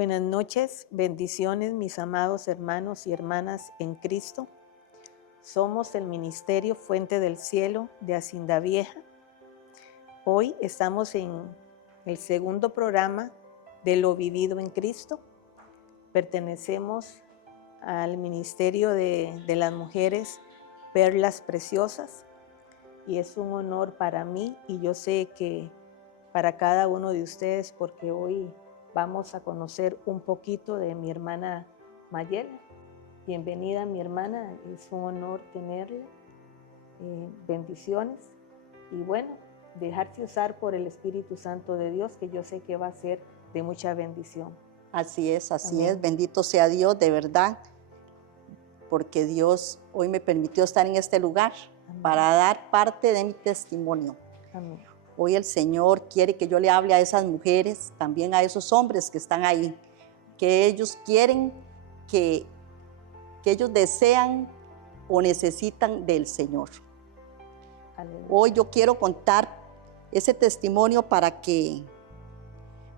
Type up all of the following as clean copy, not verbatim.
Buenas noches, bendiciones mis amados hermanos y hermanas en Cristo. Somos el Ministerio Fuente del Cielo de Hacienda Vieja. Hoy estamos en el segundo programa de Lo Vivido en Cristo. Pertenecemos al Ministerio de las Mujeres Perlas Preciosas y es un honor para mí y yo sé que para cada uno de ustedes, porque hoy vamos a conocer un poquito de mi hermana Mayela. Bienvenida mi hermana, es un honor tenerla. Bendiciones y bueno, dejarse usar por el Espíritu Santo de Dios, que yo sé que va a ser de mucha bendición. Así es, Amén. es. Bendito sea Dios, de verdad, porque Dios hoy me permitió estar en este lugar. Amén. Para dar parte de mi testimonio. Amén. Hoy el Señor quiere que yo le hable a esas mujeres, también a esos hombres que están ahí, que ellos quieren, que ellos desean o necesitan del Señor. Aleluya. Hoy yo quiero contar ese testimonio para que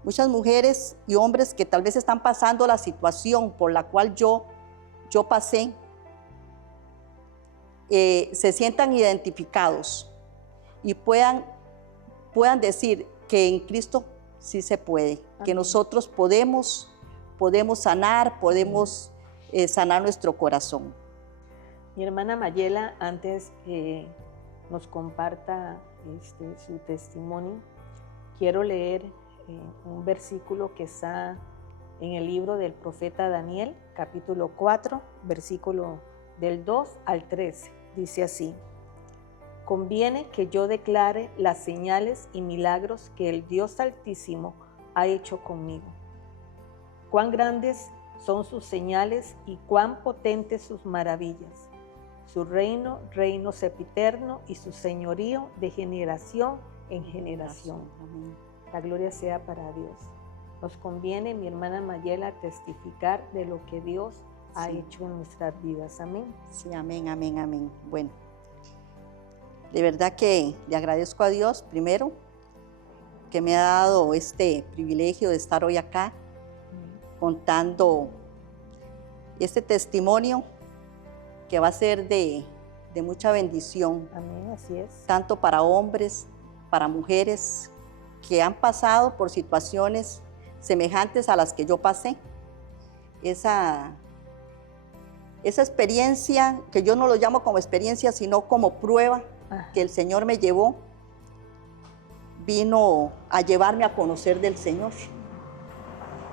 muchas mujeres y hombres que tal vez están pasando la situación por la cual yo pasé, se sientan identificados y puedan decir que en Cristo sí se puede. Amén. Que nosotros podemos sanar, podemos sanar nuestro corazón. Mi hermana Mayela, antes que nos comparta su testimonio, quiero leer un versículo que está en el libro del profeta Daniel, capítulo 4, versículo del 2 al 13. Dice así: conviene que yo declare las señales y milagros que el Dios Altísimo ha hecho conmigo. Cuán grandes son sus señales y cuán potentes sus maravillas. Su reino sempiterno y su señorío de generación en generación. Amén. La gloria sea para Dios. Nos conviene, mi hermana Mayela, testificar de lo que Dios ha hecho en nuestras vidas. Amén. Sí, amén, amén, amén. Bueno, de verdad que le agradezco a Dios primero que me ha dado este privilegio de estar hoy acá contando este testimonio que va a ser de mucha bendición. Amén, así es. Tanto para hombres, para mujeres que han pasado por situaciones semejantes a las que yo pasé. Esa experiencia, que yo no lo llamo como experiencia, sino como prueba que el Señor me llevó, vino a llevarme a conocer del Señor.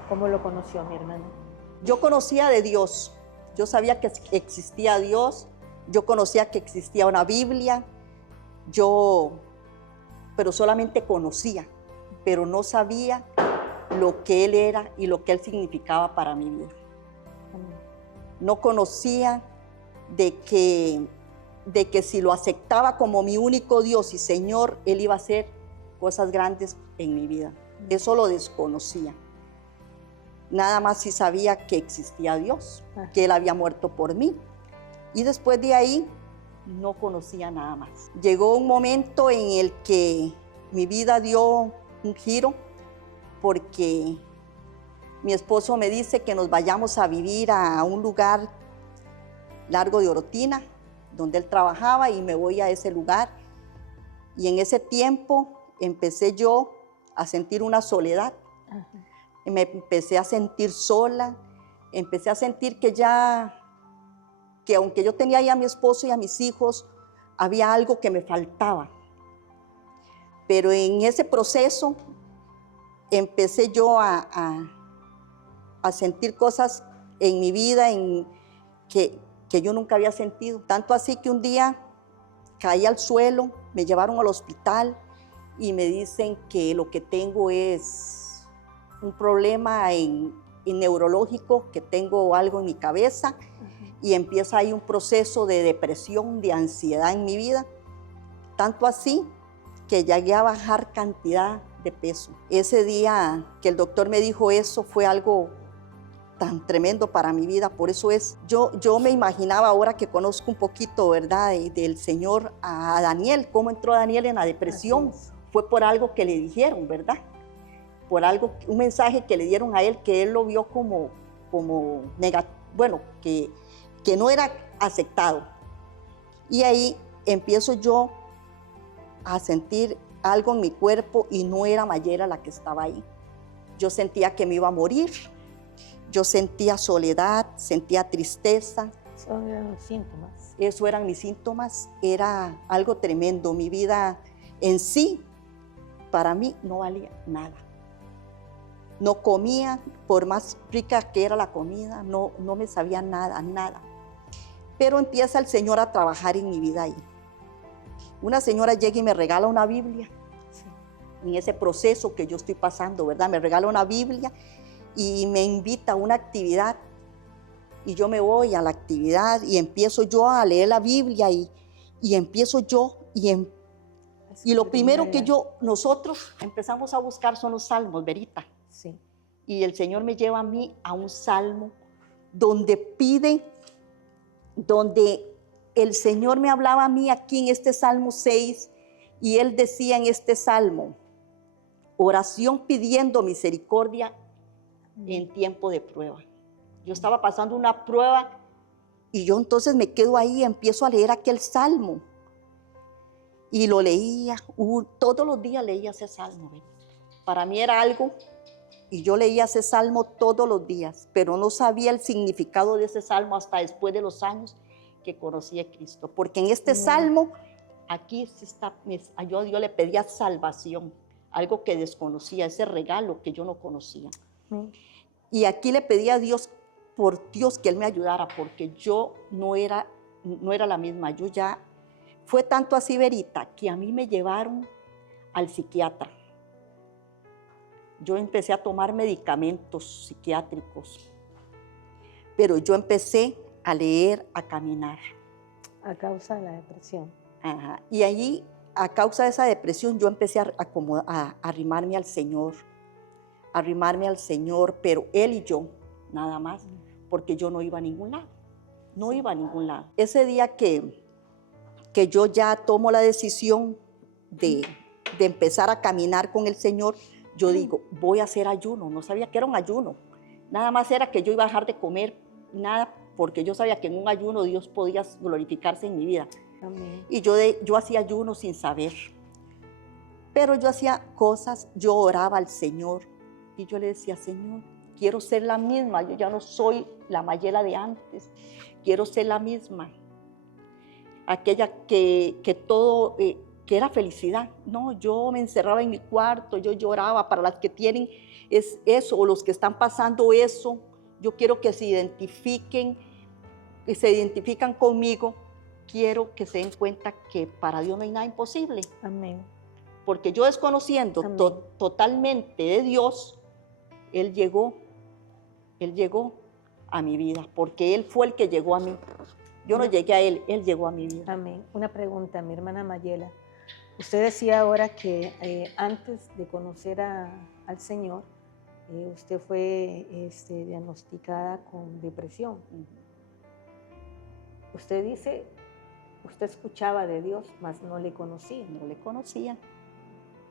¿Cómo lo conoció mi hermana? Yo conocía de Dios, yo sabía que existía Dios, yo conocía que existía una Biblia, pero solamente conocía, pero no sabía lo que Él era y lo que Él significaba para mi vida. No conocía de que si lo aceptaba como mi único Dios y Señor, Él iba a hacer cosas grandes en mi vida. Eso lo desconocía. Nada más sí sabía que existía Dios, que Él había muerto por mí. Y después de ahí, no conocía nada más. Llegó un momento en el que mi vida dio un giro, porque mi esposo me dice que nos vayamos a vivir a un lugar largo de Orotina, donde él trabajaba, y me voy a ese lugar. Y en ese tiempo empecé yo a sentir una soledad. Me empecé a sentir sola, empecé a sentir que aunque yo tenía ahí a mi esposo y a mis hijos, había algo que me faltaba. Pero en ese proceso empecé yo a sentir cosas en mi vida que yo nunca había sentido. Tanto así que un día caí al suelo, me llevaron al hospital y me dicen que lo que tengo es un problema neurológico, que tengo algo en mi cabeza. Y empieza ahí un proceso de depresión, de ansiedad en mi vida. Tanto así que llegué a bajar cantidad de peso. Ese día que el doctor me dijo eso fue algo tan tremendo para mi vida. Por eso yo me imaginaba, ahora que conozco un poquito, ¿verdad?, del Señor, a Daniel, cómo entró Daniel en la depresión. Fue por algo que le dijeron, ¿verdad? por algo, un mensaje que le dieron a él, que él lo vio como bueno, que no era aceptado. Y ahí empiezo yo a sentir algo en mi cuerpo y no era Mayela la que estaba ahí. Yo sentía que me iba a morir, yo sentía soledad, sentía tristeza. Son eran los síntomas. Eso eran mis síntomas, era algo tremendo. Mi vida en sí, para mí, no valía nada. No comía, por más rica que era la comida, no me sabía nada, nada. Pero empieza el Señor a trabajar en mi vida ahí. Una señora llega y me regala una Biblia. Sí. En ese proceso que yo estoy pasando, ¿verdad? Me regala una Biblia y me invita a una actividad. Y yo me voy a la actividad y empiezo yo a leer la Biblia y empiezo yo y lo primero que nosotros empezamos a buscar son los salmos, Verita. Sí. Y el Señor me lleva a mí a un salmo donde el Señor me hablaba a mí aquí en este Salmo 6 y Él decía en este salmo, oración pidiendo misericordia en tiempo de prueba. Yo estaba pasando una prueba y yo entonces me quedo ahí y empiezo a leer aquel salmo. Y lo leía, todos los días leía ese salmo. Para mí era algo, y yo leía ese salmo todos los días, pero no sabía el significado de ese salmo hasta después de los años que conocí a Cristo. Porque en este salmo, aquí yo le pedía salvación, algo que desconocía, ese regalo que yo no conocía. Y aquí le pedía a Dios, por Dios, que Él me ayudara, porque yo no era la misma. Yo ya, fue tanto así, Verita, que a mí me llevaron al psiquiatra. Yo empecé a tomar medicamentos psiquiátricos, pero yo empecé a leer, a caminar. A causa de la depresión. Ajá. Y allí, a causa de esa depresión, yo empecé a arrimarme al Señor, pero Él y yo, nada más, porque yo no iba a ningún lado, iba a ningún lado. Ese día que yo ya tomo la decisión de empezar a caminar con el Señor, yo digo, voy a hacer ayuno. No sabía que era un ayuno, nada más era que yo iba a dejar de comer, nada, porque yo sabía que en un ayuno Dios podía glorificarse en mi vida. Amén. Y yo hacía ayuno sin saber, pero yo hacía cosas, yo oraba al Señor y yo le decía, Señor, quiero ser la misma, yo ya no soy la Mayela de antes, quiero ser la misma, aquella que todo, que era felicidad. No, yo me encerraba en mi cuarto, yo lloraba. Para las que tienen eso o los que están pasando eso, yo quiero que se identifican conmigo, quiero que se den cuenta que para Dios no hay nada imposible. Amén. Porque yo desconociendo totalmente de Dios, Él llegó a mi vida, porque Él fue el que llegó a mí. Yo no llegué a Él, Él llegó a mi vida. Amén. Una pregunta, mi hermana Mayela. Usted decía ahora que antes de conocer al Señor, usted fue diagnosticada con depresión. Usted dice, usted escuchaba de Dios, mas no le conocía. No le conocía.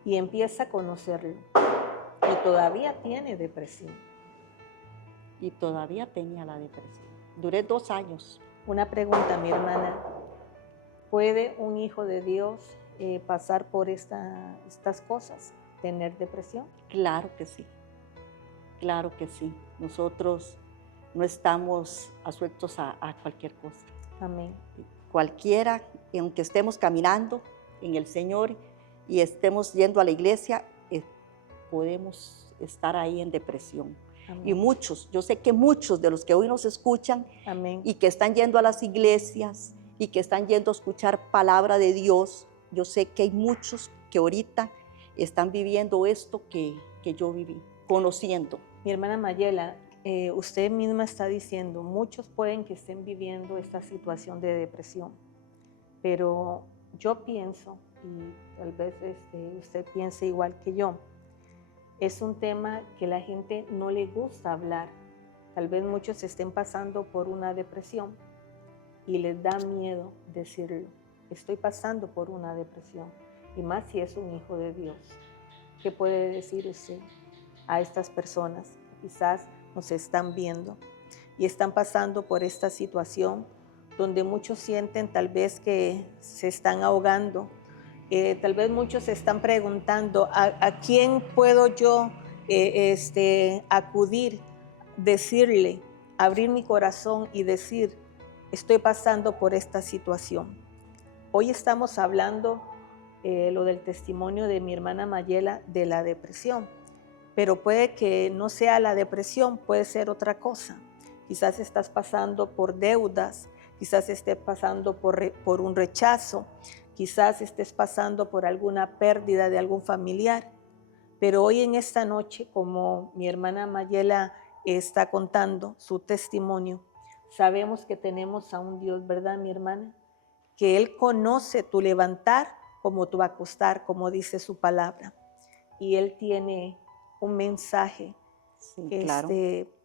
Y empieza a conocerlo. Y todavía tiene depresión. Y todavía tenía la depresión. Duré 2 años. Una pregunta, mi hermana. ¿Puede un hijo de Dios pasar por estas cosas? ¿Tener depresión? Claro que sí. Claro que sí. Nosotros no estamos asueltos a cualquier cosa. Amén. Cualquiera, aunque estemos caminando en el Señor y estemos yendo a la iglesia, podemos estar ahí en depresión. Amén. Y muchos, yo sé que muchos de los que hoy nos escuchan, amén, y que están yendo a las iglesias y que están yendo a escuchar palabra de Dios, yo sé que hay muchos que ahorita están viviendo esto que yo viví, conociendo. Mi hermana Mayela, usted misma está diciendo, muchos pueden que estén viviendo esta situación de depresión, pero yo pienso, y tal vez usted piense igual que yo, es un tema que la gente no le gusta hablar. Tal vez muchos estén pasando por una depresión y les da miedo decirlo. Estoy pasando por una depresión, y más si es un hijo de Dios. ¿Qué puede decir usted? a estas personas que quizás nos están viendo y están pasando por esta situación donde muchos sienten tal vez que se están ahogando. Tal vez muchos se están preguntando, ¿a quién puedo yo acudir, decirle, abrir mi corazón y decir, estoy pasando por esta situación? Hoy estamos hablando lo del testimonio de mi hermana Mayela de la depresión, pero puede que no sea la depresión, puede ser otra cosa. Quizás estás pasando por deudas, quizás estés pasando por un rechazo, quizás estés pasando por alguna pérdida de algún familiar. Pero hoy en esta noche, como mi hermana Mayela está contando su testimonio, sabemos que tenemos a un Dios, ¿verdad, mi hermana? Que Él conoce tu levantar como tu acostar, como dice su palabra. Y Él tiene un mensaje claro.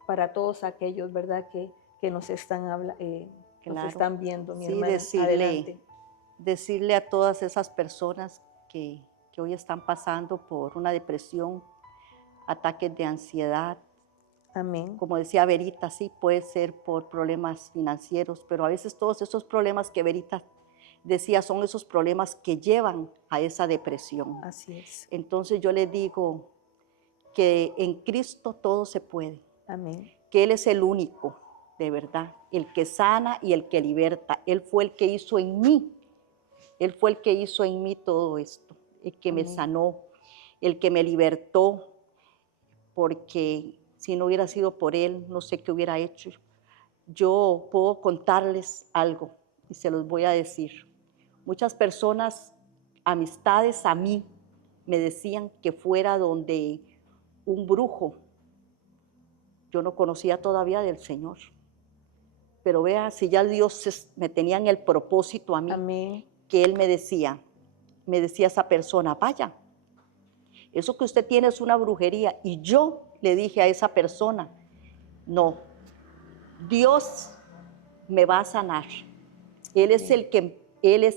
para todos aquellos, ¿verdad? Que nos están, nos están viendo, mi hermana. Decirle a todas esas personas que hoy están pasando por una depresión, ataques de ansiedad. Amén. Como decía Verita, sí, puede ser por problemas financieros, pero a veces todos esos problemas que Verita decía son esos problemas que llevan a esa depresión. Así es. Entonces yo les digo que en Cristo todo se puede. Amén. Que Él es el único, de verdad, el que sana y el que liberta. Él fue el que hizo en mí. Él fue el que hizo en mí todo esto, el que me sanó, el que me libertó, porque si no hubiera sido por Él, no sé qué hubiera hecho. Yo puedo contarles algo y se los voy a decir. Muchas personas, amistades a mí, me decían que fuera donde un brujo. Yo no conocía todavía del Señor. Pero vea, si ya Dios me tenía en el propósito a mí, amén, que Él me decía a esa persona, vaya, eso que usted tiene es una brujería. Y yo le dije a esa persona, no, Dios me va a sanar. Él es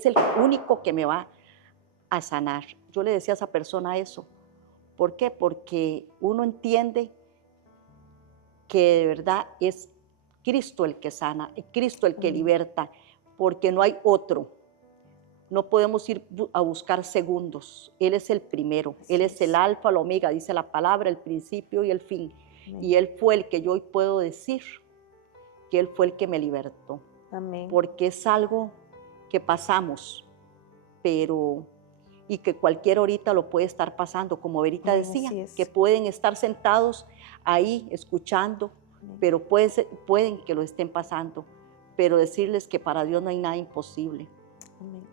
el único que me va a sanar. Yo le decía a esa persona eso. ¿Por qué? Porque uno entiende que de verdad es Cristo el que sana, es Cristo el que liberta, porque no hay otro. No podemos ir a buscar segundos. Él es el primero, Él es el alfa, el omega, dice la palabra, el principio y el fin. Amén. Y Él fue el que yo hoy puedo decir que Él fue el que me libertó. Amén. Porque es algo que pasamos, pero y que cualquier ahorita lo puede estar pasando, como Verita decía, que pueden estar sentados ahí escuchando, pero pueden que lo estén pasando, pero decirles que para Dios no hay nada imposible. Amén.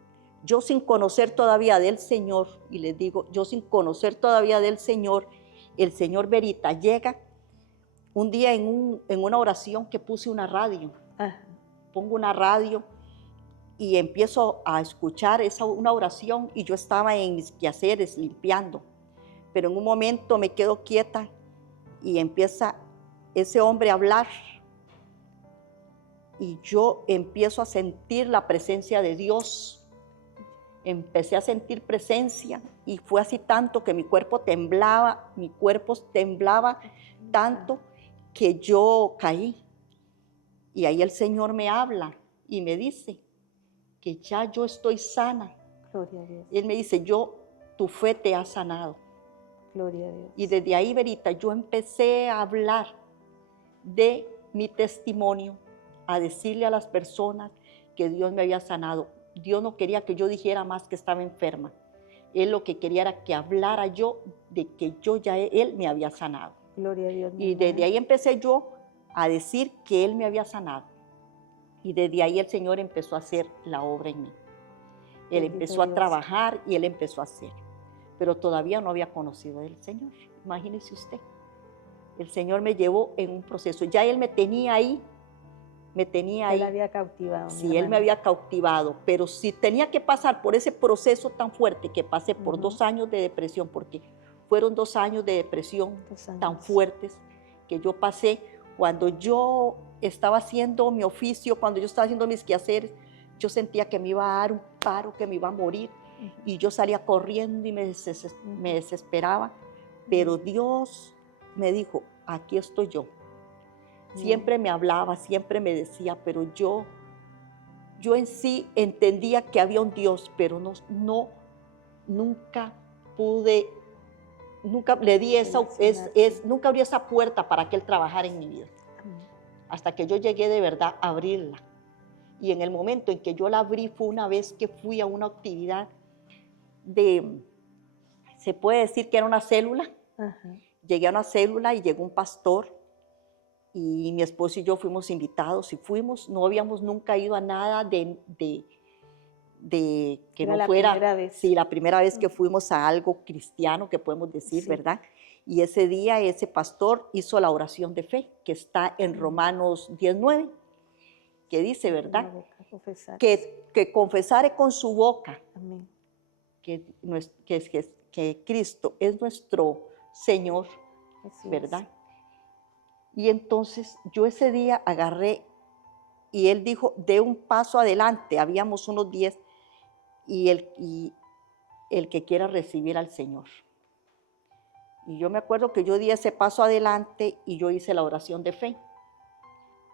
Yo sin conocer todavía del Señor, y les digo, yo sin conocer todavía del Señor, el Señor Verita llega un día en una oración que puse una radio, pongo una radio y empiezo a escuchar una oración y yo estaba en mis quehaceres limpiando, pero en un momento me quedo quieta y empieza ese hombre a hablar y yo empiezo a sentir la presencia de Dios. Empecé a sentir presencia y fue así tanto que mi cuerpo temblaba tanto que yo caí. Y ahí el Señor me habla y me dice que ya yo estoy sana. Gloria a Dios. Él me dice, tu fe te ha sanado. Gloria a Dios. Y desde ahí, Verita, yo empecé a hablar de mi testimonio, a decirle a las personas que Dios me había sanado. Dios no quería que yo dijera más que estaba enferma. Él lo que quería era que hablara yo de que Él me había sanado. Gloria a Dios. Y desde ahí empecé yo a decir que Él me había sanado. Y desde ahí el Señor empezó a hacer la obra en mí. Él empezó a trabajar y Él empezó a hacer. Pero todavía no había conocido al Señor. Imagínese usted. El Señor me llevó en un proceso. Ya Él me tenía ahí. Él había cautivado. Sí, Él me había cautivado. Pero si tenía que pasar por ese proceso tan fuerte que pasé por 2 años de depresión, porque fueron 2 años de depresión tan fuertes que yo pasé cuando yo estaba haciendo mi oficio, cuando yo estaba haciendo mis quehaceres, yo sentía que me iba a dar un paro, que me iba a morir. Y yo salía corriendo y me desesperaba. Pero Dios me dijo, aquí estoy yo. Siempre me hablaba, siempre me decía, pero yo en sí entendía que había un Dios, pero nunca pude, nunca le di nunca abrí esa puerta para que Él trabajara en mi vida. Hasta que yo llegué de verdad a abrirla. Y en el momento en que yo la abrí fue una vez que fui a una actividad se puede decir que era una célula. Ajá. Llegué a una célula y llegó un pastor y mi esposo y yo fuimos invitados y fuimos, no habíamos nunca ido a nada de que Era no fuera, primera vez. Sí, la primera vez que fuimos a algo cristiano, que podemos decir, sí, ¿verdad? Y ese día ese pastor hizo la oración de fe, que está en Romanos 10:9, que dice, ¿verdad? Que confesare con su boca. Amén. Que Cristo es nuestro Señor, ¿verdad? Y entonces yo ese día agarré y él dijo, de un paso adelante, habíamos unos 10, y el que quiera recibir al Señor. Y yo me acuerdo que yo di ese paso adelante y yo hice la oración de fe.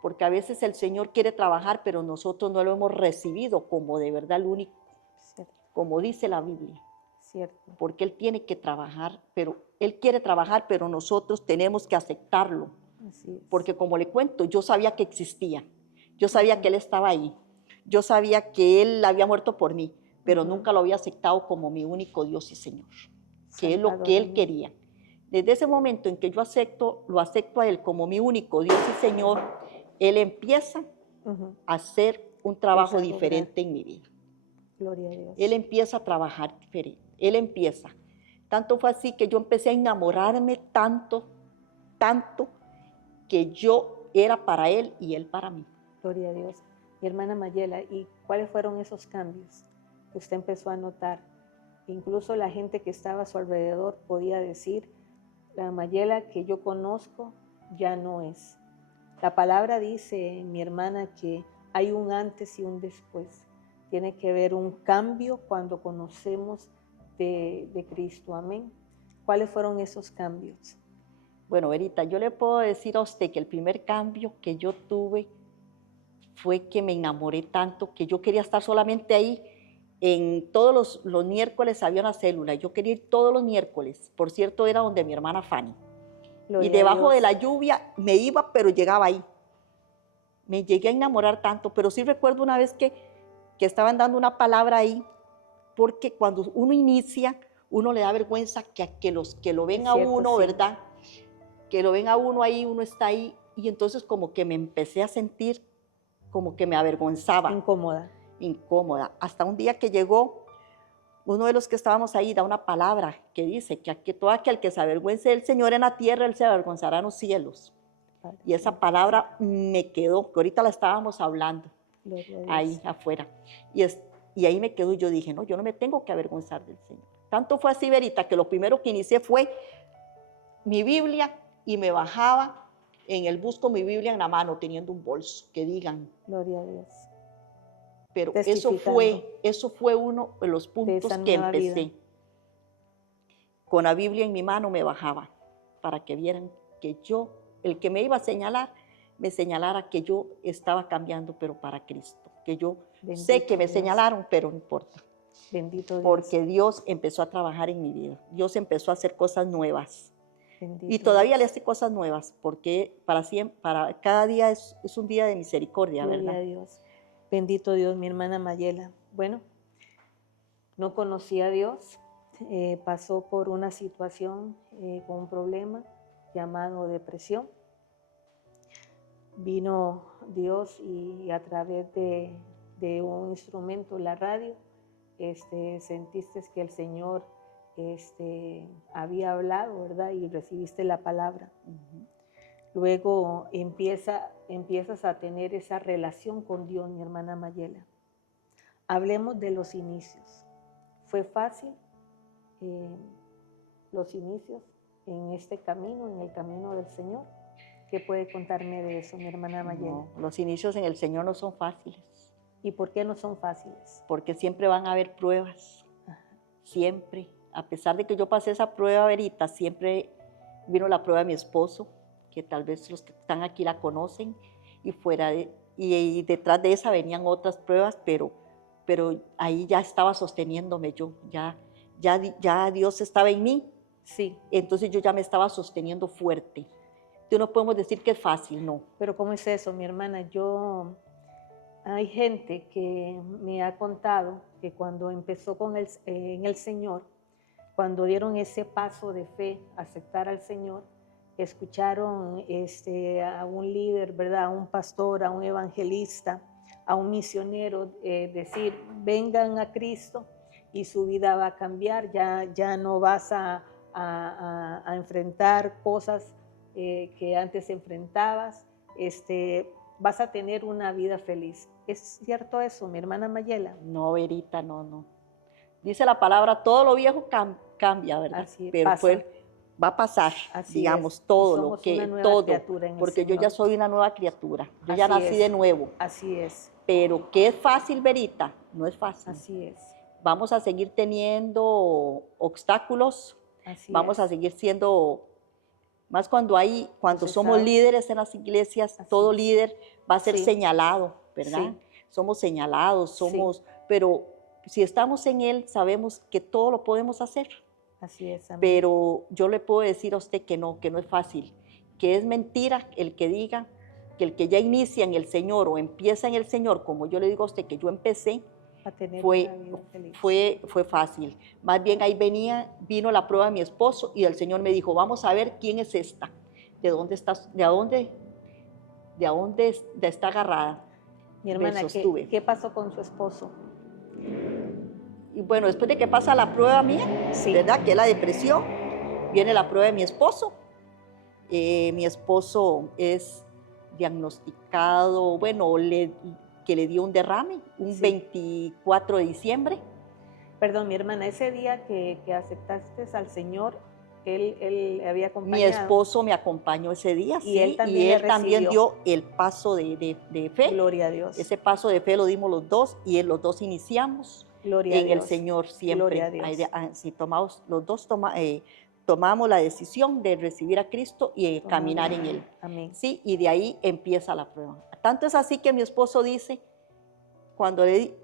Porque a veces el Señor quiere trabajar, pero nosotros no lo hemos recibido como de verdad el único, cierto, como dice la Biblia. Cierto. Porque Él tiene que trabajar, pero Él quiere trabajar, pero nosotros tenemos que aceptarlo. Así es. Porque como le cuento, yo sabía que existía, yo sabía que Él estaba ahí, yo sabía que Él había muerto por mí, pero nunca lo había aceptado como mi único Dios y Señor, que es lo que Él quería. Desde ese momento en que yo lo acepto a Él como mi único Dios y Señor, Él empieza a hacer un trabajo diferente en mi vida. Gloria a Dios. Él empieza a trabajar diferente. Él empieza. Tanto fue así que yo empecé a enamorarme tanto, que yo era para Él y Él para mí. Gloria a Dios. Mi hermana Mayela, ¿y cuáles fueron esos cambios que usted empezó a notar? Incluso la gente que estaba a su alrededor podía decir, la Mayela que yo conozco ya no es. La palabra dice, mi hermana, que hay un antes y un después. Tiene que haber un cambio cuando conocemos de Cristo. Amén. ¿Cuáles fueron esos cambios? Bueno, Verita, yo le puedo decir a usted que el primer cambio que yo tuve fue que me enamoré tanto que yo quería estar solamente ahí. En todos los miércoles había una célula. Yo quería ir todos los miércoles. Por cierto, era donde mi hermana Fanny. Gloria y debajo de la lluvia me iba, pero llegaba ahí. Me llegué a enamorar tanto, pero sí recuerdo una vez que estaban dando una palabra ahí, porque cuando uno inicia, uno le da vergüenza que los que lo ven a uno, sí, ¿verdad? Que lo ven a uno ahí, uno está ahí, y entonces como que me empecé a sentir como que me avergonzaba. Incómoda. Hasta un día que llegó uno de los que estábamos ahí, da una palabra que dice que todo aquel que se avergüence del Señor en la tierra, Él se avergonzará en los cielos. Y esa palabra me quedó, que ahorita la estábamos hablando ahí afuera. Y ahí me quedó y yo dije, no, yo no me tengo que avergonzar del Señor. Tanto fue así, Verita, que lo primero que inicié fue mi Biblia y me bajaba en el bus con mi Biblia en la mano, teniendo un bolso, que digan. Gloria a Dios. Pero eso fue uno de los puntos que empecé. Vida. Con la Biblia en mi mano me bajaba para que vieran que yo, el que me iba a señalar, me señalara que yo estaba cambiando, pero para Cristo. Que yo sé que me señalaron, pero no importa. Bendito Dios. Porque Dios empezó a trabajar en mi vida. Dios empezó a hacer cosas nuevas. Bendito y todavía Dios. le hace cosas nuevas, porque para cada día es un día de misericordia, Gloria ¿verdad? a Dios. Bendito Dios, mi hermana Mayela. Bueno, no conocía a Dios, pasó por una situación con un problema llamado depresión. Vino Dios y a través de un instrumento, la radio, sentiste que el Señor había hablado, ¿verdad? Y recibiste la palabra. Luego empiezas a tener esa relación con Dios, mi hermana Mayela. Hablemos de los inicios. ¿Fue fácil los inicios en este camino, en el camino del Señor? ¿Qué puede contarme de eso, mi hermana Mayela? No, los inicios en el Señor no son fáciles. ¿Y por qué no son fáciles? Porque siempre van a haber pruebas. Ajá. Siempre. A pesar de que yo pasé esa prueba, Verita, siempre vino la prueba de mi esposo, que tal vez los que están aquí la conocen, y detrás de esa venían otras pruebas, pero ahí ya estaba sosteniéndome yo, ya Dios estaba en mí, Sí. entonces yo ya me estaba sosteniendo fuerte. Entonces no podemos decir que es fácil, no. Pero ¿cómo es eso, mi hermana? Hay gente que me ha contado que cuando empezó en el Señor, cuando dieron ese paso de fe, aceptar al Señor, escucharon a un líder, ¿verdad? A un pastor, a un evangelista, a un misionero decir, vengan a Cristo y su vida va a cambiar, ya no vas a enfrentar cosas que antes enfrentabas, vas a tener una vida feliz. ¿Es cierto eso, mi hermana Mayela? No, Verita, no. Dice la palabra, todo lo viejo cambia, ¿verdad? Así pero pasa. va a pasar, Así digamos, es. todo Somos lo que, una nueva todo, criatura en el porque yo Señor. ya soy una nueva criatura, yo ya Así nací es. de nuevo. Así es. Pero ¿qué es fácil, Verita? No es fácil. Así es. Vamos a seguir teniendo obstáculos, Así vamos es. a seguir siendo, más cuando somos Procesados. líderes en las iglesias, Así todo es. líder va a ser Sí. señalado, ¿verdad? Sí. Somos señalados, Sí. pero si estamos en Él, sabemos que todo lo podemos hacer. Así es. Amén. Pero yo le puedo decir a usted que no es fácil, que es mentira el que diga que el que ya inicia en el Señor o empieza en el Señor, como yo le digo a usted que yo empecé, A tener fue una vida feliz. fácil. Más bien ahí vino la prueba de mi esposo y el Señor me dijo, vamos a ver quién es esta, de dónde está agarrada. Mi hermana, Me sostuve. ¿qué pasó con su esposo? Y bueno, después de que pasa la prueba mía, Sí. ¿verdad? Que es la depresión, viene la prueba de mi esposo. Mi esposo es diagnosticado, bueno, que le dio un derrame, un Sí. 24 de diciembre. Perdón, mi hermana, ese día que aceptaste al Señor, él había acompañado. Mi esposo me acompañó ese día, Y sí, él también y le él también recibió. dio el paso de fe. Gloria a Dios. Ese paso de fe lo dimos los dos y los dos iniciamos Gloria a en el Dios. Señor siempre. Gloria a Dios. Si los dos tomamos la decisión de recibir a Cristo y caminar en Él. Amén. Sí, y de ahí empieza la prueba. Tanto es así que mi esposo dice, cuando él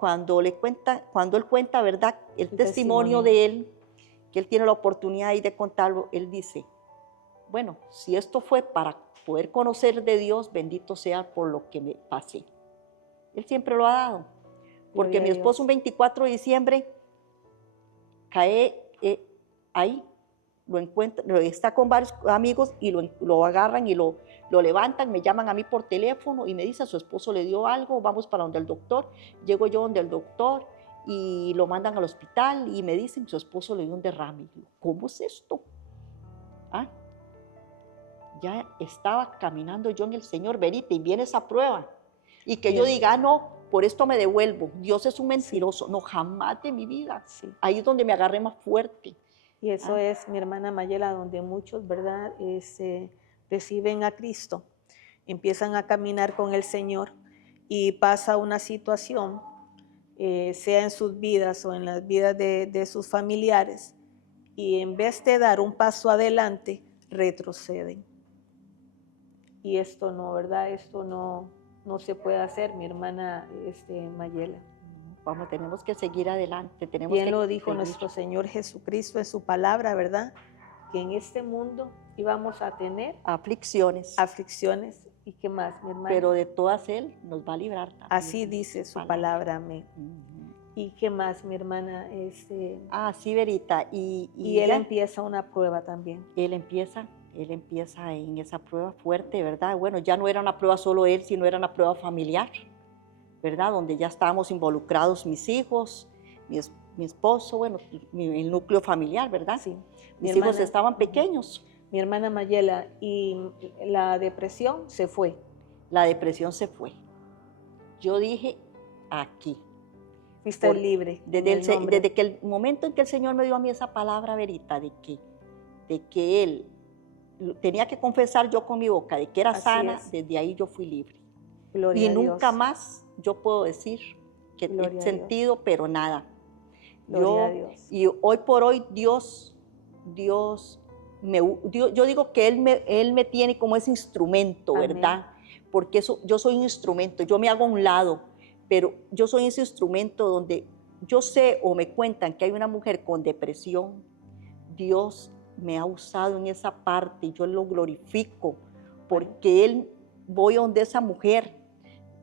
cuenta, ¿verdad? El testimonio de él, que él tiene la oportunidad ahí de contarlo, él dice, bueno, si esto fue para poder conocer de Dios, bendito sea por lo que me pasé. Él siempre lo ha dado. Porque mi esposo un 24 de diciembre cae ahí, lo encuentra, está con varios amigos y lo agarran y lo levantan, me llaman a mí por teléfono y me dice, a su esposo le dio algo, vamos para donde el doctor. Llego yo donde el doctor y lo mandan al hospital y me dicen, su esposo le dio un derrame. Y digo, ¿cómo es esto? Ya estaba caminando yo en el Señor, Verita, y viene esa prueba. Y que yo diga, no, por esto me devuelvo, Dios es un mentiroso. Sí. No, jamás de mi vida. Sí. Ahí es donde me agarré más fuerte. Y eso es, mi hermana Mayela, donde muchos, ¿verdad?, reciben a Cristo, empiezan a caminar con el Señor y pasa una situación, sea en sus vidas o en las vidas de sus familiares, y en vez de dar un paso adelante, retroceden. Y esto no, ¿verdad? Esto no se puede hacer, mi hermana Mayela. Tenemos que seguir adelante. Bien lo dijo nuestro Señor Jesucristo en su palabra, ¿verdad? Que en este mundo íbamos a tener aflicciones. ¿Y qué más, mi hermana? Pero de todas Él nos va a librar también. Así dice su palabra, amén. ¿Y qué más, mi hermana? Sí, Verita. Y él empieza una prueba también. Él empieza en esa prueba fuerte, ¿verdad? Bueno, ya no era una prueba solo él, sino era una prueba familiar, ¿verdad? Donde ya estábamos involucrados mis hijos, mi esposo, bueno, el núcleo familiar, ¿verdad? Sí. Mis hijos estaban pequeños. Mi hermana Mayela, y la depresión se fue. La depresión se fue. Yo dije, aquí. Fuiste libre. Desde que el momento en que el Señor me dio a mí esa palabra, Verita, de que Él tenía que confesar yo con mi boca de que era sana, desde ahí yo fui libre. Gloria y a nunca Dios. Más yo puedo decir que he sentido, pero nada. Gloria a Dios. Y hoy por hoy Dios yo digo que Él me tiene como ese instrumento, Amén. ¿verdad? Porque yo soy un instrumento, yo me hago a un lado, pero yo soy ese instrumento donde yo sé o me cuentan que hay una mujer con depresión. Dios me ha usado en esa parte y yo lo glorifico porque voy a donde esa mujer,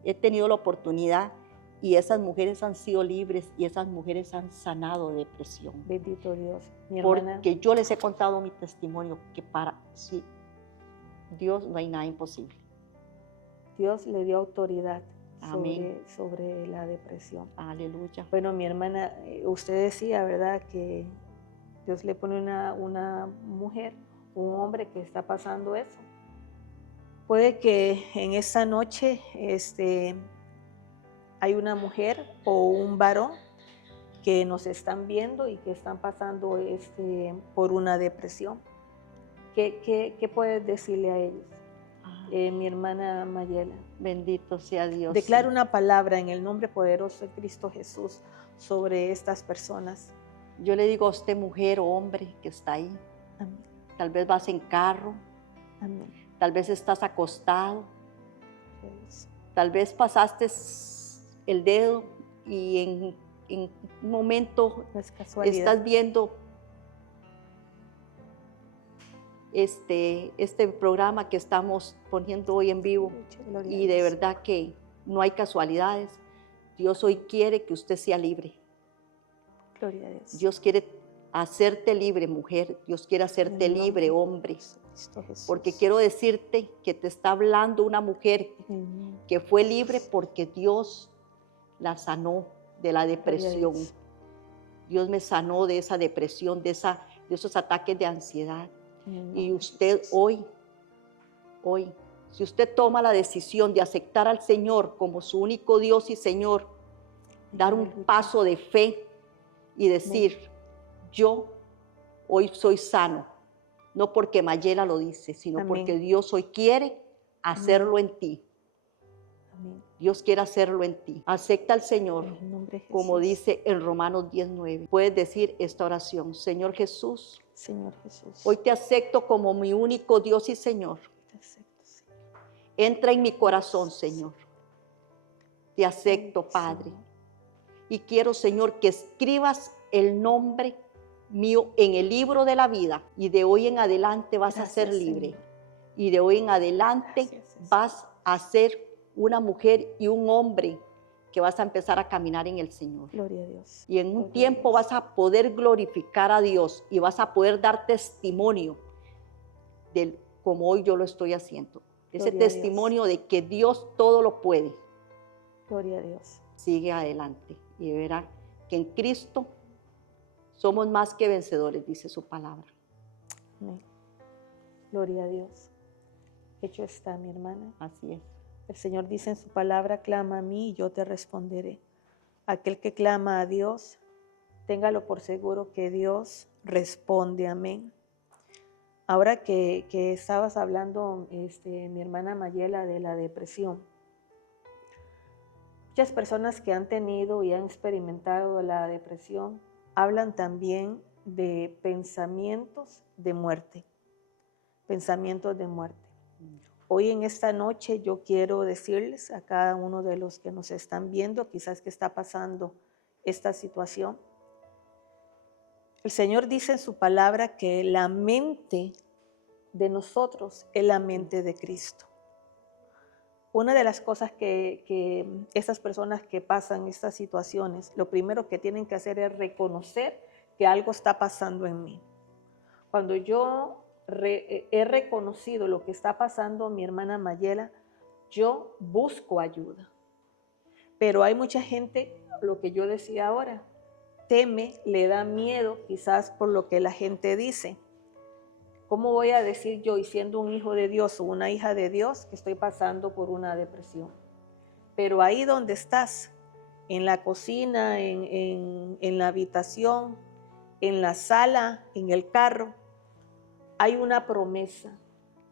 he tenido la oportunidad y esas mujeres han sido libres y esas mujeres han sanado de depresión. Bendito Dios. Mi hermana, Porque yo les he contado mi testimonio que para Dios no hay nada imposible. Dios le dio autoridad Amén. sobre la depresión. Aleluya. Bueno, mi hermana, usted decía, ¿verdad?, que Dios le pone una mujer, un hombre que está pasando eso. Puede que en esta noche hay una mujer o un varón que nos están viendo y que están pasando por una depresión. ¿Qué puedes decirle a ellos? Mi hermana Mayela. Bendito sea Dios. Declara una palabra en el nombre poderoso de Cristo Jesús sobre estas personas. Yo le digo a usted, mujer o hombre que está ahí, Amén. Tal vez vas en carro, Amén. Tal vez estás acostado, Dios. Tal vez pasaste el dedo y en un momento No es casualidad. estás viendo este programa que estamos poniendo hoy en vivo Gloria y a de Dios. verdad que no hay casualidades. Dios hoy quiere que usted sea libre. Gloria a Dios. Dios quiere hacerte libre, mujer. Dios quiere hacerte En el nombre libre, hombre. de Cristo Jesús. Porque quiero decirte que te está hablando una mujer Amén. que fue libre porque Dios la sanó de la depresión. Gloria a Dios. Dios me sanó de esa depresión, de esos ataques de ansiedad. En el Y nombre de usted Jesús. hoy, si usted toma la decisión de aceptar al Señor como su único Dios y Señor, dar un Aleluya. paso de fe y decir, yo hoy soy sano, no porque Mayela lo dice, sino Amén. porque Dios hoy quiere hacerlo en ti. Amén. Dios quiere hacerlo en ti. Acepta al Señor, En el nombre de Jesús. como dice en Romanos 10:9. Puedes decir esta oración: Señor Jesús, Señor Jesús. hoy te acepto como mi único Dios y Señor. Te acepto, Señor. Entra en mi corazón, Señor. Te acepto, Padre. Y quiero, Señor, que escribas el nombre mío en el libro de la vida. Y de hoy en adelante vas a ser libre. Señor. Y de hoy en adelante Gracias, Señor. vas a ser una mujer y un hombre que vas a empezar a caminar en el Señor. Gloria a Dios. Y en un Gloria a tiempo Dios. vas a poder glorificar a Dios y vas a poder dar testimonio de como hoy yo lo estoy haciendo. Ese Gloria a Dios. testimonio de que Dios todo lo puede. Gloria a Dios. Sigue adelante y verá que en Cristo somos más que vencedores, dice su palabra. Amén. Gloria a Dios. Hecho está, mi hermana. Así es. El Señor dice en su palabra, clama a mí y yo te responderé. Aquel que clama a Dios, téngalo por seguro que Dios responde. Amén. Ahora que estabas hablando, mi hermana Mayela, de la depresión, muchas personas que han tenido y han experimentado la depresión hablan también de pensamientos de muerte. Pensamientos de muerte. Hoy en esta noche yo quiero decirles a cada uno de los que nos están viendo, quizás que está pasando esta situación. El Señor dice en su palabra que la mente de nosotros es la mente de Cristo. Una de las cosas que estas personas que pasan estas situaciones, lo primero que tienen que hacer es reconocer que algo está pasando en mí. Cuando yo he reconocido lo que está pasando, mi hermana Mayela, yo busco ayuda. Pero hay mucha gente, lo que yo decía ahora, teme, le da miedo quizás por lo que la gente dice. ¿Cómo voy a decir yo, y siendo un hijo de Dios o una hija de Dios, que estoy pasando por una depresión? Pero ahí donde estás, en la cocina, en la habitación, en la sala, en el carro, hay una promesa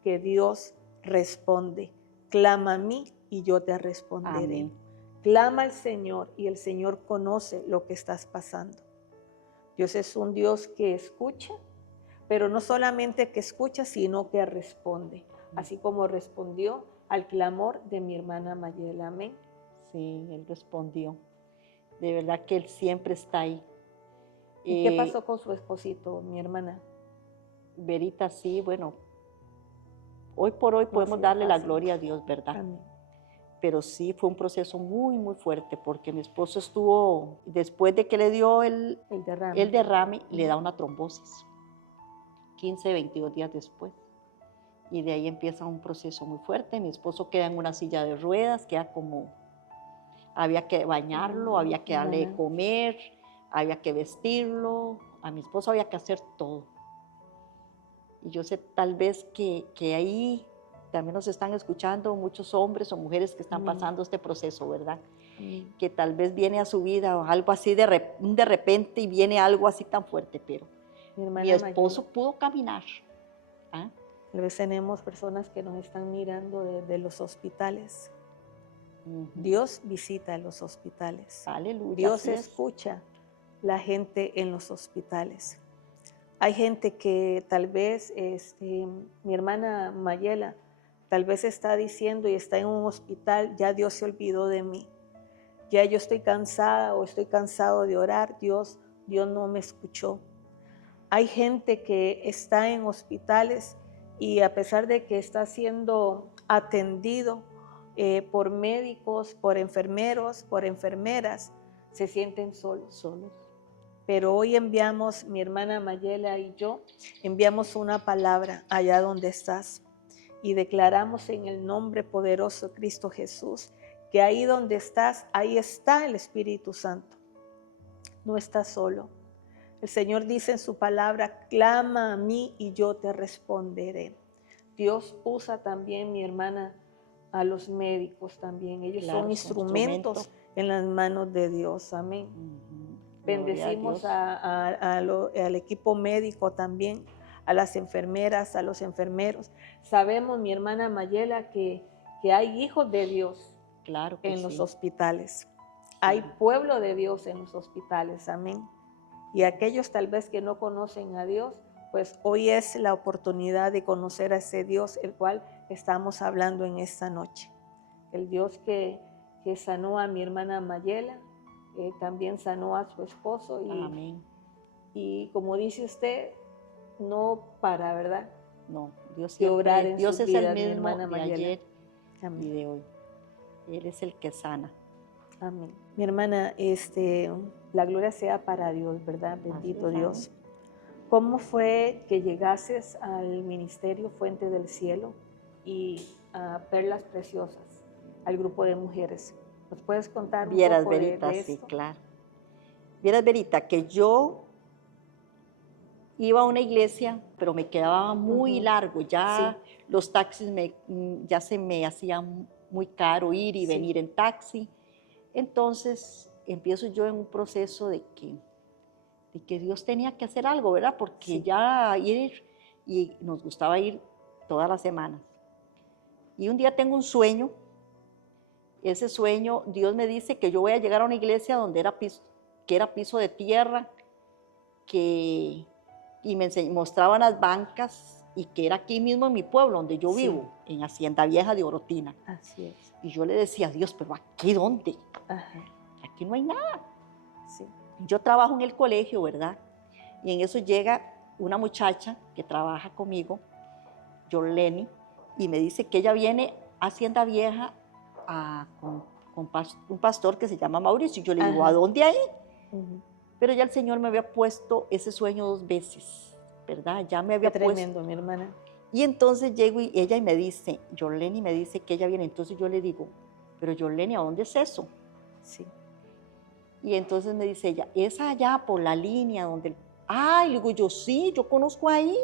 que Dios responde. Clama a mí y yo te responderé. Amén. Clama al Señor y el Señor conoce lo que estás pasando. Dios es un Dios que escucha, pero no solamente que escucha, sino que responde, así como respondió al clamor de mi hermana Mayela. Amén. Sí, él respondió. De verdad que él siempre está ahí. ¿Y qué pasó con su esposito, mi hermana? Verita, sí, bueno, hoy por hoy podemos darle la gloria a Dios, ¿verdad? Amén. Pero sí fue un proceso muy, muy fuerte, porque mi esposo estuvo, después de que le dio el derrame, le da una trombosis, 15, 22 días después. Y de ahí empieza un proceso muy fuerte. Mi esposo queda en una silla de ruedas, queda como, había que bañarlo, había que darle de comer, había que vestirlo, a mi esposo había que hacer todo. Y yo sé tal vez que ahí también nos están escuchando muchos hombres o mujeres que están pasando este proceso, ¿verdad? Que tal vez viene a su vida algo así de repente y viene algo así tan fuerte, pero mi esposo pudo caminar. ¿Ah? A veces tenemos personas que nos están mirando desde los hospitales. Dios visita los hospitales. Aleluya. Dios escucha la gente en los hospitales. Hay gente que tal vez, mi hermana Mayela, tal vez está diciendo y está en un hospital, ya Dios se olvidó de mí. Ya yo estoy cansada o estoy cansado de orar, Dios no me escuchó. Hay gente que está en hospitales y a pesar de que está siendo atendido por médicos, por enfermeros, por enfermeras, se sienten solos. Pero hoy enviamos, mi hermana Mayela y yo, enviamos una palabra allá donde estás y declaramos en el nombre poderoso de Cristo Jesús que ahí donde estás, ahí está el Espíritu Santo. No estás solo. El Señor dice en su palabra, clama a mí y yo te responderé. Dios usa también, mi hermana, a los médicos también. Ellos son instrumentos en las manos de Dios. Amén. Bendecimos al equipo médico también, a las enfermeras, a los enfermeros. Sabemos, mi hermana Mayela, que hay hijos de Dios en los hospitales. Hay pueblo de Dios en los hospitales. Amén. Y aquellos tal vez que no conocen a Dios, pues hoy es la oportunidad de conocer a ese Dios, el cual estamos hablando en esta noche. El Dios que sanó a mi hermana Mayela, también sanó a su esposo. Amén. Y como dice usted, no para, ¿verdad? No, Dios siempre, obrar en Dios su es vida, el mismo mi hermana de Mayela. ayer Amén. y de hoy. Él es el que sana. Amén. Mi hermana, la gloria sea para Dios, ¿verdad? Bendito Dios. ¿Cómo fue que llegases al ministerio Fuente del Cielo y a Perlas Preciosas, al grupo de mujeres? ¿Nos puedes contar un poco Verita, de sí, esto? claro. Vieras, Verita, que yo iba a una iglesia, pero me quedaba muy largo. Ya los taxis ya se me hacían muy caro ir y venir en taxi. Entonces empiezo yo en un proceso de que Dios tenía que hacer algo, ¿verdad? Porque ya ir, y nos gustaba ir todas las semanas. Y un día tengo un sueño. Ese sueño, Dios me dice que yo voy a llegar a una iglesia donde era piso de tierra, y me mostraban las bancas, y que era aquí mismo en mi pueblo, donde yo vivo, en Hacienda Vieja de Orotina. Así es. Y yo le decía a Dios, ¿pero aquí dónde? Ajá. Aquí no hay nada. Sí. Yo trabajo en el colegio, ¿verdad? Y en eso llega una muchacha que trabaja conmigo, Yoleni, y me dice que ella viene a Hacienda Vieja con un pastor que se llama Mauricio. Y yo le digo, ¿a dónde ahí? Pero ya el Señor me había puesto ese sueño 2 veces, ¿verdad? Ya me había Qué tremendo, mi hermana. Y entonces llego y ella me dice, Yoleni me dice que ella viene. Entonces yo le digo, pero Yoleni, ¿a dónde es eso? Sí. Y entonces me dice ella, es allá por la línea donde... Ah, y le digo yo, sí, yo conozco ahí.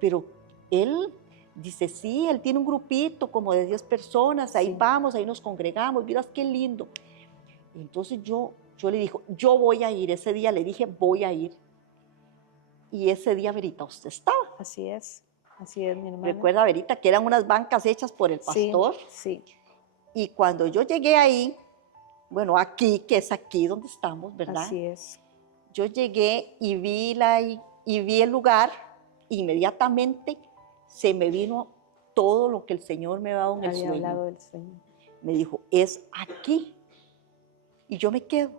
Pero él dice, sí, él tiene un grupito como de 10 personas, ahí vamos, ahí nos congregamos, miras qué lindo. Y entonces yo le dije, yo voy a ir. Ese día le dije, voy a ir. Y ese día, Verita, usted estaba. Así es, mi hermana. Recuerda, Verita, que eran unas bancas hechas por el pastor. Sí. Y cuando yo llegué ahí, bueno, aquí, que es aquí donde estamos, ¿verdad? Así es. Yo llegué y vi el lugar, inmediatamente se me vino todo lo que el Señor me ha dado en el Había sueño. hablado del sueño. Me dijo, es aquí. Y yo me quedo,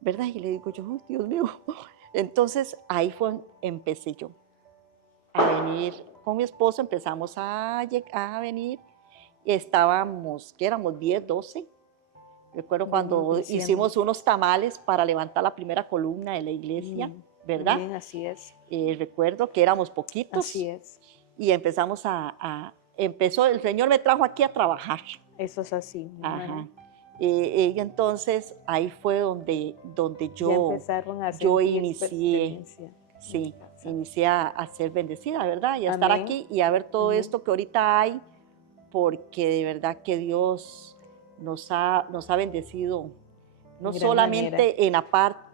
¿verdad? Y le digo yo, "Uy, Dios mío". Entonces ahí empecé yo a venir con mi esposo, empezamos a venir. Estábamos, ¿qué éramos? 10, 12. Recuerdo cuando hicimos unos tamales para levantar la primera columna de la iglesia, ¿verdad? Bien, así es. Recuerdo que éramos poquitos. Así es. Y empezamos empezó, el Señor me trajo aquí a trabajar. Eso es así, mi hermana. Y entonces ahí fue donde Ya empezaron a yo sentir inicié, sí, inicié a ser bendecida, ¿verdad? Y a estar aquí y a ver todo esto que ahorita hay, porque de verdad que Dios nos ha bendecido, no solamente en la parte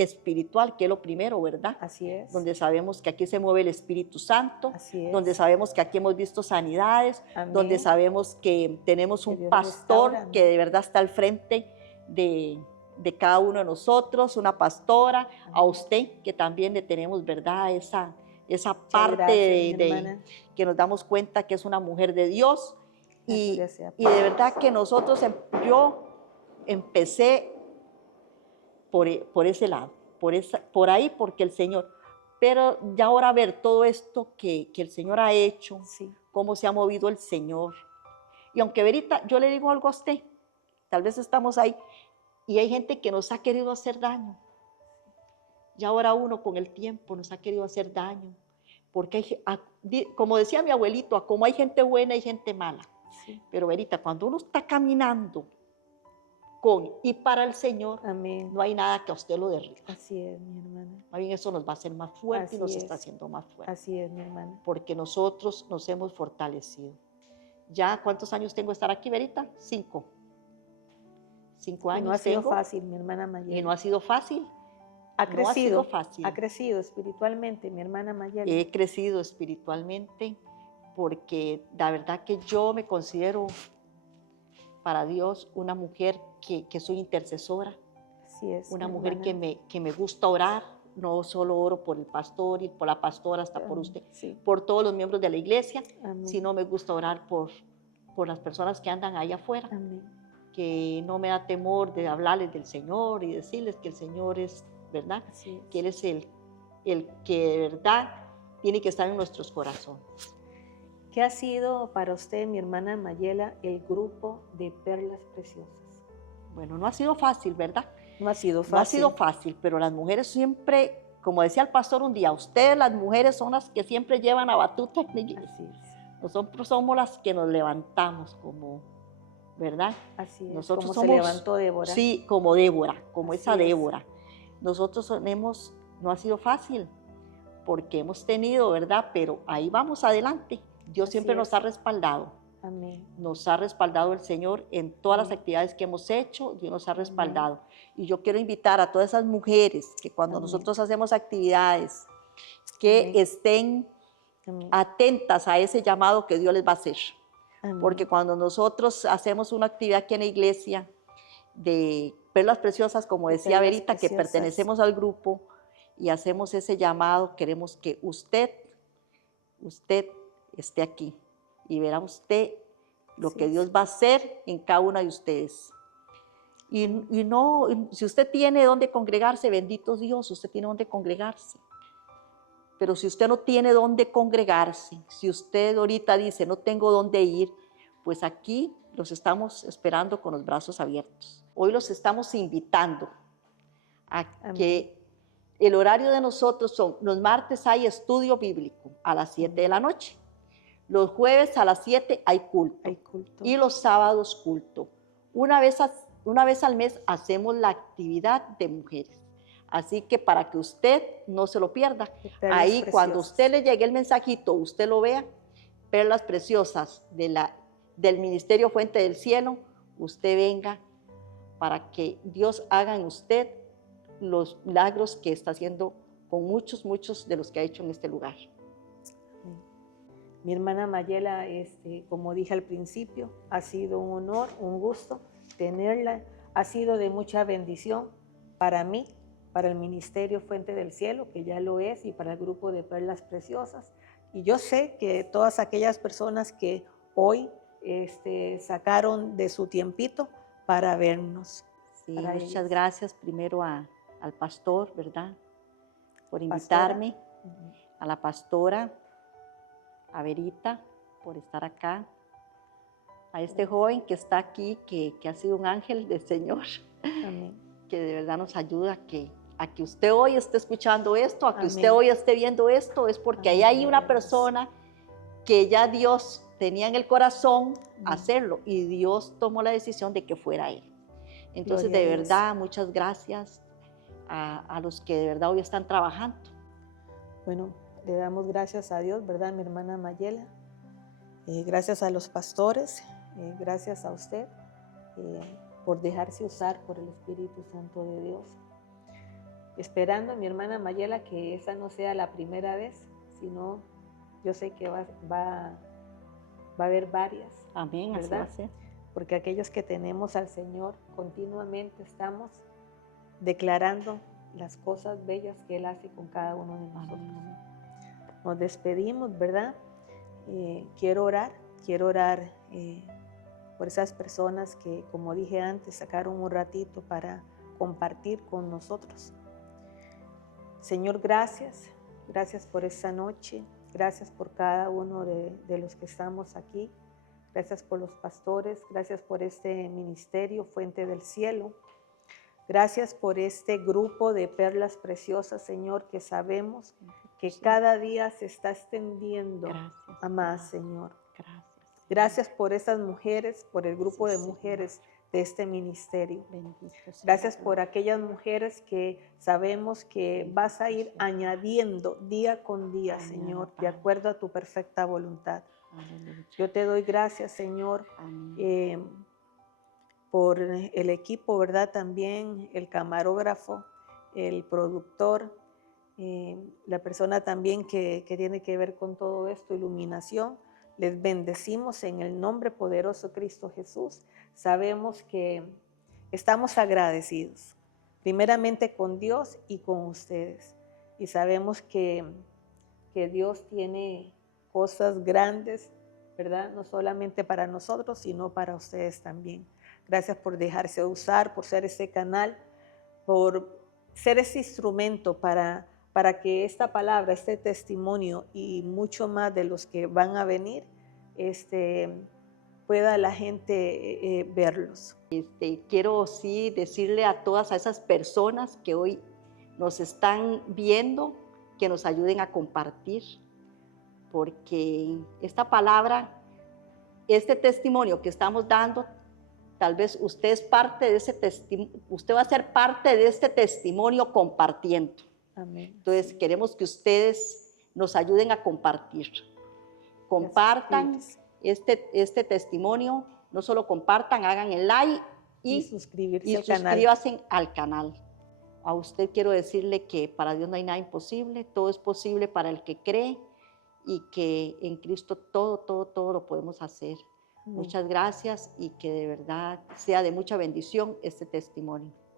espiritual, que es lo primero, ¿verdad? Así es. Donde sabemos que aquí se mueve el Espíritu Santo, así es. Donde sabemos que aquí hemos visto sanidades, Amén. Donde sabemos que tenemos un pastor que de verdad está al frente de cada uno de nosotros, una pastora, Amén. A usted que también le tenemos, ¿verdad? Esa parte gracias, que nos damos cuenta que es una mujer de Dios y de verdad que nosotros, yo empecé por ese lado, por ahí, porque el Señor, pero ya ahora ver todo esto que el Señor ha hecho, sí. Cómo se ha movido el Señor, y aunque Verita, yo le digo algo a usted, tal vez estamos ahí, y hay gente que nos ha querido hacer daño, ya ahora uno con el tiempo nos ha querido hacer daño, porque como decía mi abuelito, como hay gente buena, hay gente mala, sí. Pero Verita, cuando uno está caminando con y para el Señor, Amén. No hay nada que a usted lo derriba. Así es, mi hermana. Más bien eso nos va a hacer más fuerte y nos está haciendo más fuerte. Así es, mi hermana. Porque nosotros nos hemos fortalecido. ¿Ya cuántos años tengo de estar aquí, Verita? 5. 5 años. Y no ha sido fácil, mi hermana Mayela. Y no ha sido fácil. Ha crecido. No ha sido fácil. Ha crecido espiritualmente, mi hermana Mayela. He crecido espiritualmente porque la verdad que yo me considero para Dios una mujer que soy intercesora, así es, una mujer que me gusta orar, no solo oro por el pastor y por la pastora, hasta por usted, sí. Por todos los miembros de la iglesia, Amén. Sino me gusta orar por las personas que andan allá afuera, Amén. Que no me da temor de hablarles del Señor y decirles que el Señor es, ¿verdad? Es. Que Él es el que de verdad tiene que estar en nuestros corazones. ¿Qué ha sido para usted, mi hermana Mayela, el grupo de Perlas Preciosas? Bueno, no ha sido fácil, ¿verdad? No ha sido fácil. No ha sido fácil, pero las mujeres siempre, como decía el pastor un día, ustedes las mujeres son las que siempre llevan la batuta en la iglesia. Así es. Nosotros somos las que nos levantamos como, ¿verdad? Así es, nosotros como somos, se levantó Débora. Sí, como Débora, como así esa Débora. Nosotros no ha sido fácil, porque hemos tenido, ¿verdad? Pero ahí vamos adelante. Dios siempre nos ha respaldado. Amén. Nos ha respaldado el Señor en todas las actividades que hemos hecho, Dios nos ha respaldado. Amén. Y yo quiero invitar a todas esas mujeres que cuando nosotros hacemos actividades, que estén atentas a ese llamado que Dios les va a hacer. Amén. Porque cuando nosotros hacemos una actividad aquí en la iglesia de Perlas Preciosas, como decía Verita, que pertenecemos al grupo y hacemos ese llamado, queremos que usted esté aquí y verá usted lo que Dios va a hacer en cada una de ustedes. Y no, si usted tiene dónde congregarse, bendito Dios, usted tiene dónde congregarse. Pero si usted no tiene dónde congregarse, si usted ahorita dice, no tengo dónde ir, pues aquí los estamos esperando con los brazos abiertos. Hoy los estamos invitando a que el horario de nosotros son, los martes hay estudio bíblico a las 7 de la noche. Los jueves a las 7 hay culto. Y los sábados culto. Una vez al mes hacemos la actividad de mujeres. Así que para que usted no se lo pierda, ahí cuando usted le llegue el mensajito, usted lo vea, Perlas Preciosas del Ministerio Fuente del Cielo, usted venga para que Dios haga en usted los milagros que está haciendo con muchos de los que ha hecho en este lugar. Mi hermana Mayela, como dije al principio, ha sido un honor, un gusto tenerla. Ha sido de mucha bendición para mí, para el Ministerio Fuente del Cielo, que ya lo es, y para el grupo de Perlas Preciosas. Y yo sé que todas aquellas personas que hoy sacaron de su tiempito para vernos. Sí, para muchas ellos. gracias primero al pastor, ¿verdad? Por Pastora. invitarme, a la pastora, a Verita, por estar acá, a este joven que está aquí, que ha sido un ángel del Señor, Amén. que de verdad nos ayuda a que usted hoy esté escuchando esto, a que Amén. usted hoy esté viendo esto, es porque ahí hay una persona que ya Dios tenía en el corazón hacerlo y Dios tomó la decisión de que fuera él. Entonces, Gloria de a Dios. verdad, muchas gracias a los que de verdad hoy están trabajando. Bueno, le damos gracias a Dios, ¿verdad, mi hermana Mayela? Gracias a los pastores, gracias a usted por dejarse usar por el Espíritu Santo de Dios. Esperando, mi hermana Mayela, que esa no sea la primera vez, sino yo sé que va a haber varias. Amén, así va a ¿verdad? ser. Porque aquellos que tenemos al Señor continuamente estamos declarando las cosas bellas que Él hace con cada uno de nosotros. Amén. Nos despedimos, ¿verdad? Quiero orar por esas personas que, como dije antes, sacaron un ratito para compartir con nosotros. Señor, gracias por esta noche, gracias por cada uno de los que estamos aquí, gracias por los pastores, gracias por este ministerio Fuente del Cielo, gracias por este grupo de perlas preciosas, Señor, que sabemos que cada día se está extendiendo a más, Señor. Gracias por esas mujeres, por el grupo de mujeres de este ministerio. Gracias por aquellas mujeres que sabemos que vas a ir añadiendo día con día, Señor, de acuerdo a tu perfecta voluntad. Yo te doy gracias, Señor, por el equipo, ¿verdad? También el camarógrafo, el productor, la persona también que tiene que ver con todo esto, iluminación. Les bendecimos en el nombre poderoso de Cristo Jesús. Sabemos que estamos agradecidos, primeramente con Dios y con ustedes. Y sabemos que Dios tiene cosas grandes, ¿verdad? No solamente para nosotros, sino para ustedes también. Gracias por dejarse usar, por ser ese canal, por ser ese instrumento para que esta palabra, este testimonio y mucho más de los que van a venir, pueda la gente verlos. Quiero sí decirle a todas esas personas que hoy nos están viendo, que nos ayuden a compartir, porque esta palabra, este testimonio que estamos dando, tal vez usted es parte de ese testimonio, usted va a ser parte de este testimonio compartiendo. Amén. Entonces, queremos que ustedes nos ayuden a compartir. Compartan este testimonio, no solo compartan, hagan el like y suscríbanse al canal. A usted quiero decirle que para Dios no hay nada imposible, todo es posible para el que cree y que en Cristo todo lo podemos hacer. Muchas gracias y que de verdad sea de mucha bendición este testimonio.